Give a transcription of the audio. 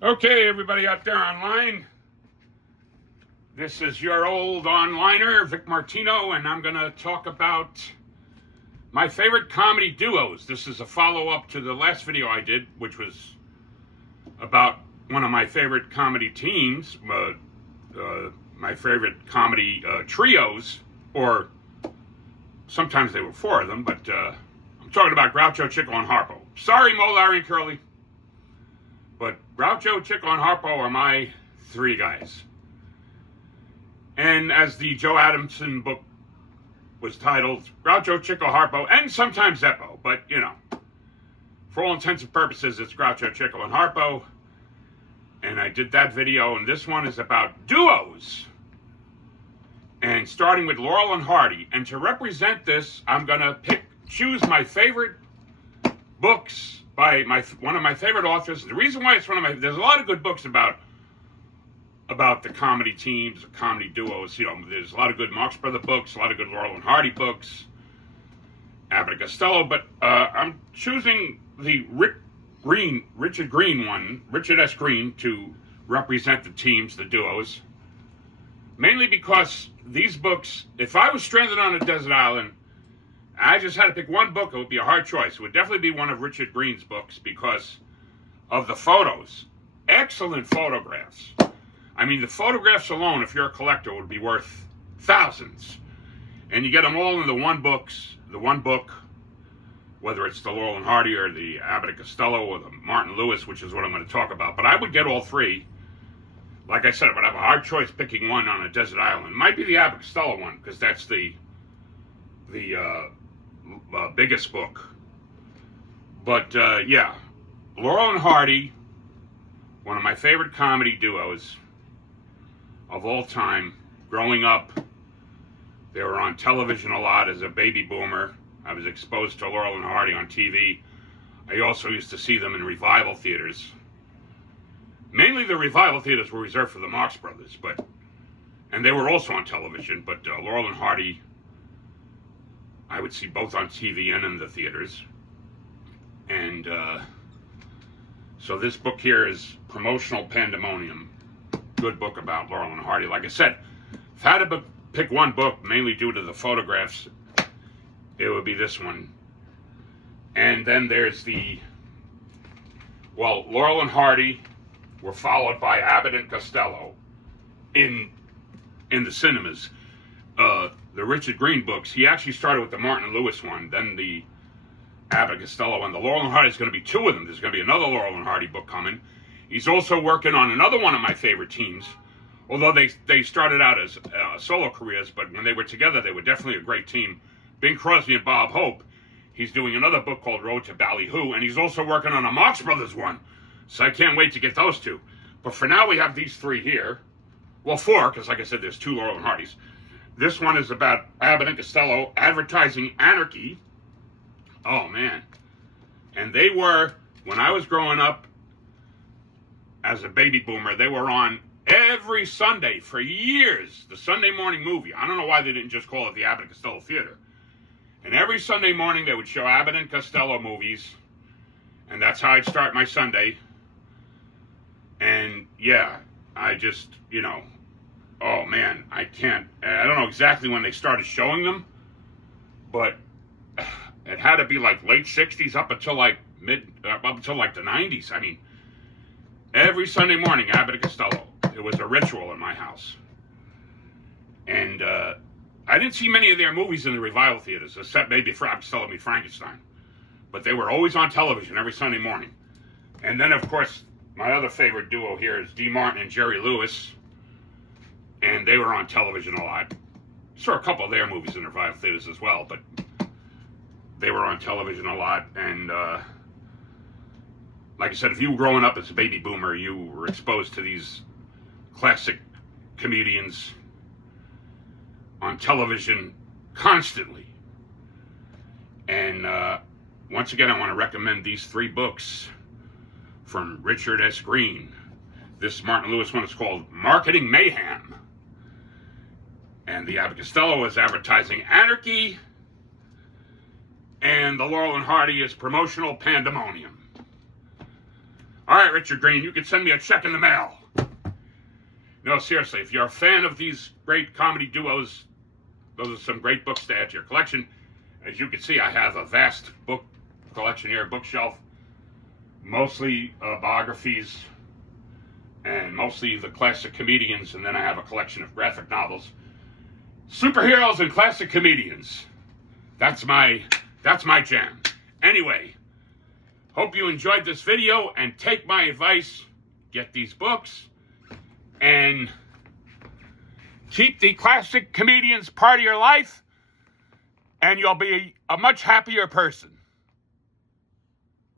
Okay, everybody out there online. This is your old onliner, Vic Martino, and I'm going to talk about my favorite comedy duos. This is a follow-up to the last video I did, which was about one of my favorite comedy teams, my favorite comedy trios, or sometimes they were four of them, but I'm talking about Groucho, Chico, and Harpo. Sorry, Mo, Larry, and Curly. But Groucho, Chico, and Harpo are my three guys. And as the Joe Adamson book was titled, Groucho, Chico, Harpo, and sometimes Zeppo. But, you know, for all intents and purposes, it's Groucho, Chico, and Harpo. And I did that video, and this one is about duos. And starting with Laurel and Hardy. And to represent this, I'm going to choose my favorite books by one of my favorite authors. The reason why it's there's a lot of good books about the comedy teams, comedy duos. You know, there's a lot of good Marx Brothers books, a lot of good Laurel and Hardy books, Abbott and Costello. But I'm choosing the Richard S. Green, to represent the teams, the duos. Mainly because these books, if I was stranded on a desert island, I just had to pick one book, it would be a hard choice. It would definitely be one of Richard Green's books because of the photos. Excellent photographs. I mean, the photographs alone, if you're a collector, would be worth thousands. And you get them all in the one book, whether it's the Laurel and Hardy or the Abbott and Costello or the Martin Lewis, which is what I'm going to talk about. But I would get all three. Like I said, I would have a hard choice picking one on a desert island. It might be the Abbott and Costello one, because that's the biggest book. But yeah, Laurel and Hardy, one of my favorite comedy duos of all time. Growing up, they were on television a lot as a baby boomer. I was exposed to Laurel and Hardy on TV. I also used to see them in revival theaters. Mainly the revival theaters were reserved for the Marx Brothers, and they were also on television, but Laurel and Hardy, I would see both on TV and in the theaters. And so this book here is Promotional Pandemonium. Good book about Laurel and Hardy. Like I said, if I had to pick one book, mainly due to the photographs, it would be this one. And then there's Laurel and Hardy were followed by Abbott and Costello in the cinemas. The Richard Green books, he actually started with the Martin and Lewis one, then the Abbott and Costello, and the Laurel and Hardy is going to be two of them. There's going to be another Laurel and Hardy book coming. He's also working on another one of my favorite teams, although they started out as solo careers, but when they were together, they were definitely a great team. Bing Crosby and Bob Hope. He's doing another book called Road to Ballyhoo, and he's also working on a Marx Brothers one. So I can't wait to get those two. But for now, we have these three here. Well, four, because like I said, there's two Laurel and Hardys. This one is about Abbott and Costello, Advertising Anarchy. Oh, man. And they were, when I was growing up as a baby boomer, they were on every Sunday for years. The Sunday morning movie. I don't know why they didn't just call it the Abbott and Costello Theater. And every Sunday morning, they would show Abbott and Costello movies. And that's how I'd start my Sunday. And, yeah, I just, oh man, I don't know exactly when they started showing them, but it had to be like late 60s up until like the 90s. I mean, every Sunday morning, Abbott and Costello. It was a ritual in my house. And I didn't see many of their movies in the revival theaters, except maybe Abbott and Costello Meet Frankenstein. But they were always on television every Sunday morning. And then, of course, my other favorite duo here is Dee Martin and Jerry Lewis. And they were on television a lot. Saw a couple of their movies in the revival theaters as well, but they were on television a lot. And like I said, if you were growing up as a baby boomer, you were exposed to these classic comedians on television constantly. And once again, I want to recommend these three books from Richard S. Green. This Martin Lewis one is called Marketing Mayhem. And the Abbott Costello is Advertising Anarchy. And the Laurel and Hardy is Promotional Pandemonium. All right, Richard Green, you can send me a check in the mail. No, seriously, if you're a fan of these great comedy duos, those are some great books to add to your collection. As you can see, I have a vast book collection here, bookshelf, mostly biographies and mostly the classic comedians, and then I have a collection of graphic novels. Superheroes and classic comedians. That's my jam. Anyway, hope you enjoyed this video and take my advice. Get these books and keep the classic comedians part of your life, and you'll be a much happier person.